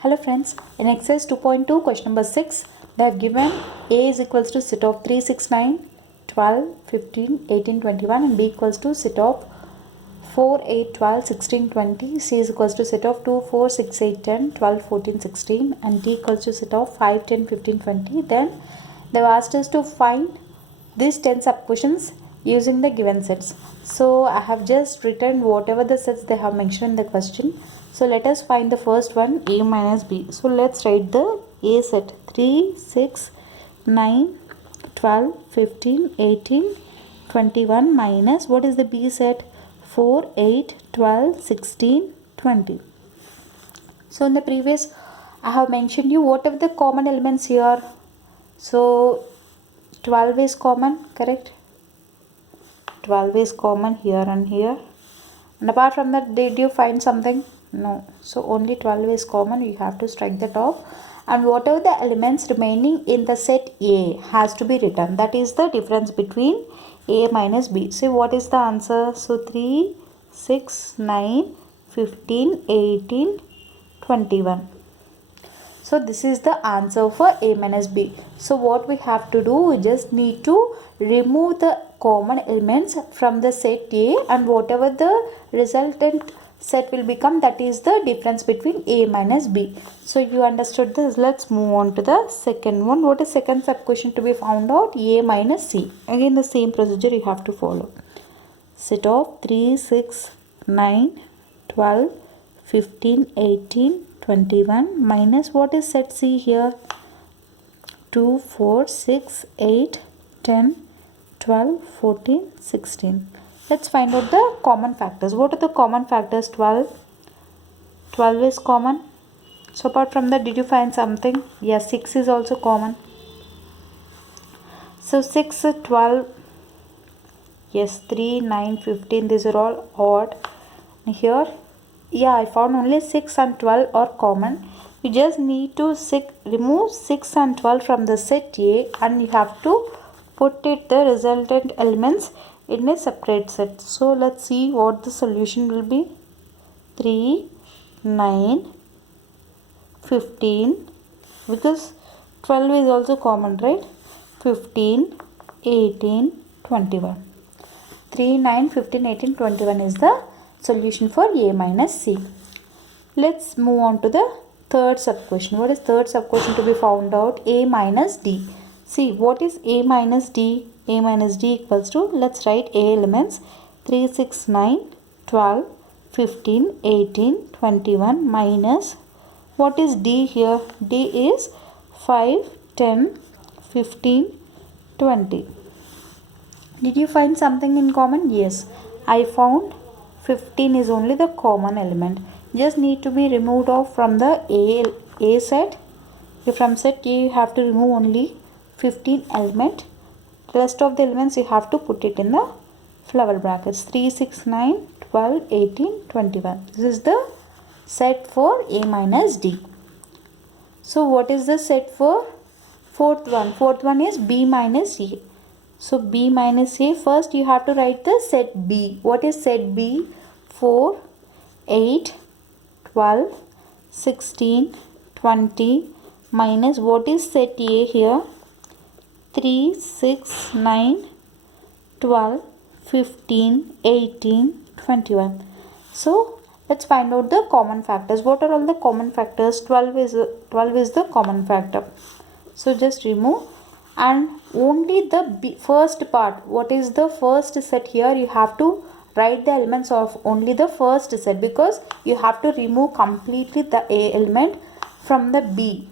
Hello friends, in exercise 2.2 question number 6, they have given A is equals to set of 3, 6, 9, 12, 15, 18, 21 and B equals to set of 4, 8, 12, 16, 20, C is equals to set of 2, 4, 6, 8, 10, 12, 14, 16 and D equals to set of 5, 10, 15, 20. Then they have asked us to find these 10 sub-questions using the given sets. So I have just written whatever the sets they have mentioned in the question. So let us find the first one, A minus B. So let's write the A set 3, 6, 9, 12, 15, 18, 21 minus what is the B set 4, 8, 12, 16, 20. So in the previous I have mentioned you what are the common elements here. So 12 is common, correct? 12 is common here and here. And apart from that, did you find something? No. So only 12 is common. You have to strike that off. And whatever the elements remaining in the set A has to be written. That is the difference between A minus B. So what is the answer? So 3, 6, 9, 15, 18, 21. So this is the answer for A minus B. So what we have to do, we just need to remove the common elements from the set A and whatever the resultant set will become, that is the difference between A minus B. So you understood this. Let's move on to the second one. What is second sub question to be found out? A minus C. Again the same procedure you have to follow. Set of 3, 6, 9, 12, 15, 18, 21 minus what is set C here? 2, 4, 6, 8, 10, 12, 14, 16. Let's find out the common factors. What are the common factors? 12. 12 is common. So apart from that, did you find something? Yes, 6 is also common. So 6, 12. Yes, 3, 9, 15. These are all odd. Here, yeah, I found only 6 and 12 are common. You just need to remove 6 and 12 from the set A and you have to put it the resultant elements in a separate set. So let's see what the solution will be. 3, 9, 15 because 12 is also common, right? 15, 18, 21. 3, 9, 15, 18, 21 is the solution for A minus C. Let's move on to the third sub question. What is third sub question to be found out? A minus D. See, what is A minus D? A minus D equals to, let's write A elements 3, 6, 9, 12, 15, 18, 21 minus what is D here? D is 5, 10, 15, 20. Did you find something in common? Yes, I found 15 is only the common element. Just need to be removed off from the A set. From set A you have to remove only 15 element. Rest of the elements you have to put it in the flower brackets. 3, 6, 9, 12, 18, 21. This is the set for A minus D. So what is the set for fourth one? Fourth one is B minus A. So B minus A, first you have to write the set B. What is set B? 4, 8, 12, 16, 20 minus what is set A here? 3, 6, 9, 12, 15, 18, 21. So let's find out the common factors. What are all the common factors? 12 is the common factor. So just remove and only the first part. What is the first set here? You have to write the elements of only the first set because you have to remove completely the A element from the B.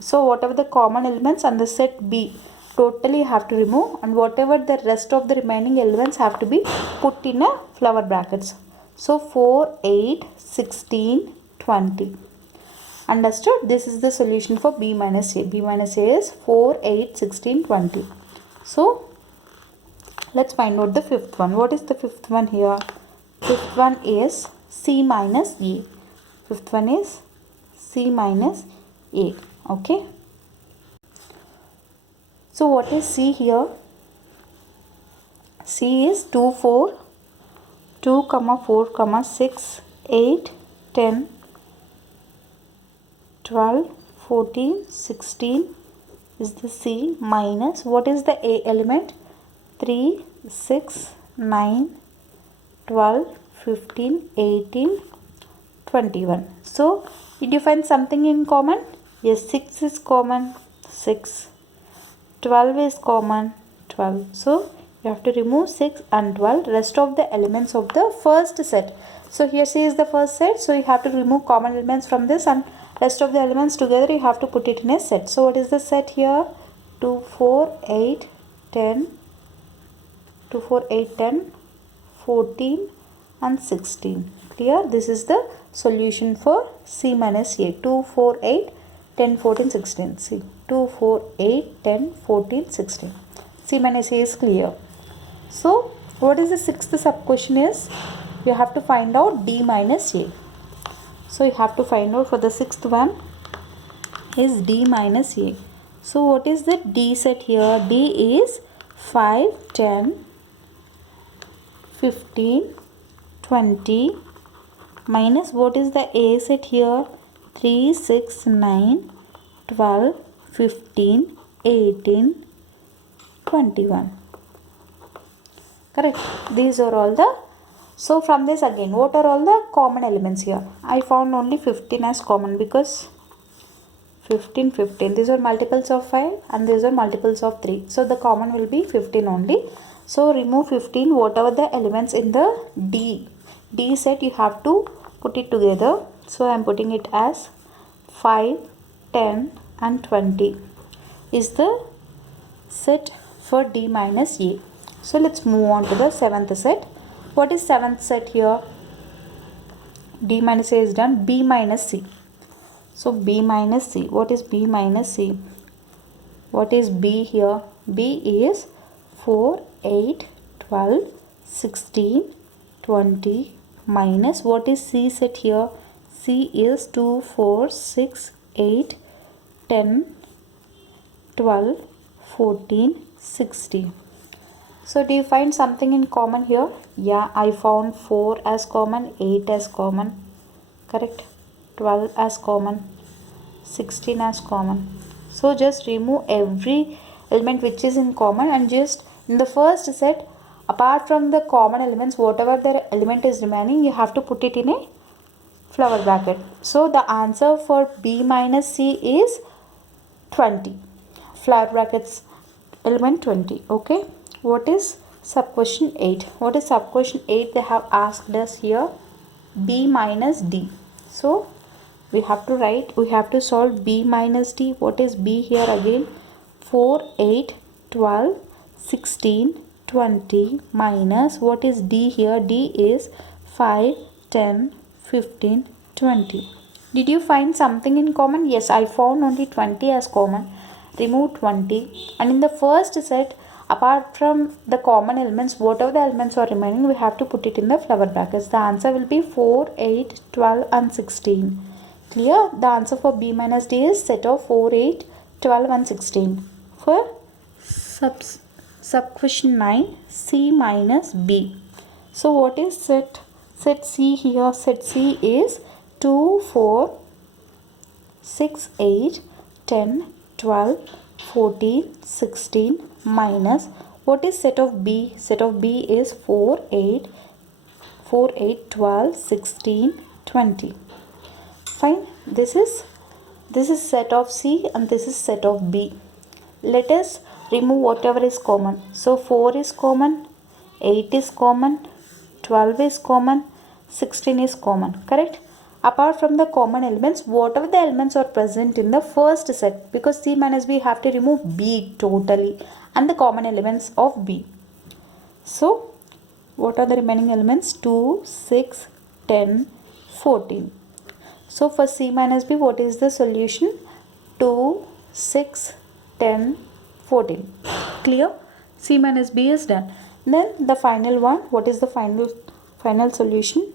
So whatever the common elements and the set B totally have to remove and whatever the rest of the remaining elements have to be put in a flower brackets. So 4, 8, 16, 20. Understood? This is the solution for B minus A. B minus A is 4, 8, 16, 20. So let's find out the fifth one. What is the fifth one here? Fifth one is C minus A. Fifth one is C minus A. Okay. So what is C here? C is 2, 4, 2, 4, 6, 8, 10, 12, 14, 16 is the C minus what is the A element? 3, 6, 9, 12, 15, 18, 21. So did you find something in common? Yes, 6 is common, 6. 12 is common, 12. So you have to remove 6 and 12, rest of the elements of the first set. So here C is the first set, so you have to remove common elements from this and rest of the elements together you have to put it in a set. So what is the set here? 2, 4, 8, 10, 2, 4, 8, 10, 14 and 16. Clear? This is the solution for C minus A. 2, 4, 8, 10, 14, 16. See, 2, 4, 8, 10, 14, 16. C minus A is clear. So, what is the sixth sub question is? You have to find out D minus A. So, you have to find out for the sixth one is D minus A. So, what is the D set here? D is 5, 10, 15, 20 minus what is the A set here? 3, 6, 9, 12, 15, 18, 21. Correct. These are all the. So from this again, what are all the common elements here? I found only 15 as common because 15, 15. These are multiples of 5 and these are multiples of 3. So the common will be 15 only. So remove 15, whatever the elements in the D set you have to put it together. So I am putting it as 5, 10 and 20 is the set for D minus A. So let's move on to the seventh set. What is seventh set here? D minus A is done. B minus C. So B minus C. What is B minus C? What is B here? B is 4, 8, 12, 16, 20 minus what is C set here? C is 2, 4, 6, 8, 10, 12, 14, 16. So do you find something in common here? Yeah, I found 4 as common, 8 as common, correct, 12 as common, 16 as common. So just remove every element which is in common and just in the first set, apart from the common elements, whatever the element is remaining, you have to put it in a flower bracket. So the answer for B minus C is 20. Flower brackets element 20. Okay. What is sub question 8? What is sub question 8? They have asked us here B minus D. So we have to solve B minus D. What is B here again? 4, 8, 12, 16, 20 minus what is D here? D is 5, 10, 15, 20. Did you find something in common? Yes, I found only 20 as common. Remove 20 and in the first set, apart from the common elements, whatever the elements are remaining, we have to put it in the flower brackets. The answer will be 4, 8, 12 and 16. Clear? The answer for B minus D is set of 4, 8, 12 and 16. For sub question 9, C minus B. So what is set C here? Set C is 2, 4, 6, 8, 10, 12, 14, 16 minus what is set of B? Set of B is 4, 8, 12, 16, 20. Fine. This is set of C and this is set of B. Let us remove whatever is common. So 4 is common, 8 is common, 12 is common, 16 is common. Correct? Apart from the common elements, whatever the elements are present in the first set, because C minus B have to remove B totally and the common elements of B. So what are the remaining elements? 2, 6, 10, 14. So for C minus B, what is the solution? 2, 6, 10, 14. Clear? C minus B is done. Then the final one, what is the final solution?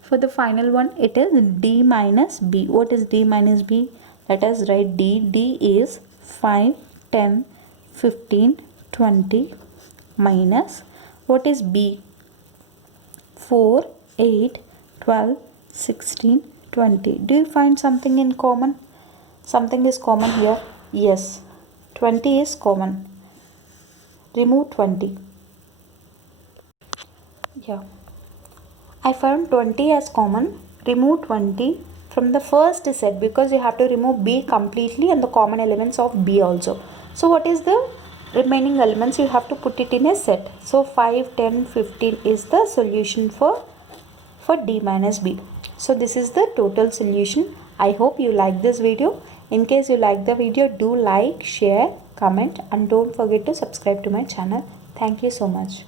For the final one, it is D minus B. What is D minus B? Let us write D. D is 5, 10, 15, 20 minus what is B? 4, 8, 12, 16, 20. Do you find something in common? Something is common here. Yes, 20 is common. Remove 20. Yeah. I found 20 as common. Remove 20 from the first set because you have to remove B completely and the common elements of B also. So what is the remaining elements? You have to put it in a set. So 5, 10, 15 is the solution for D minus B. So this is the total solution. I hope you like this video. In case you like the video, do like, share, comment and don't forget to subscribe to my channel. Thank you so much.